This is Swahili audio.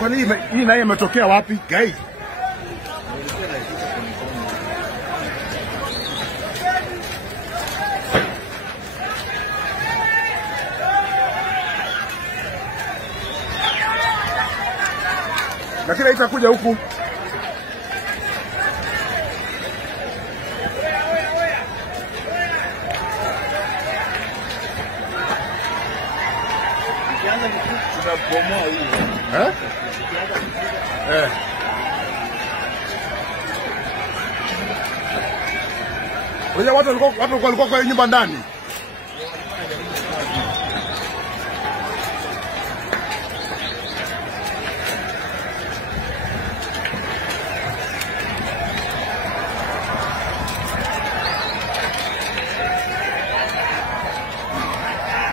Kwa nini hii naye imetokea wapi? Guys. Lakini itakuja huku. Tunabomoa hiyo. Watu walikuwa kwa nyumba ndani.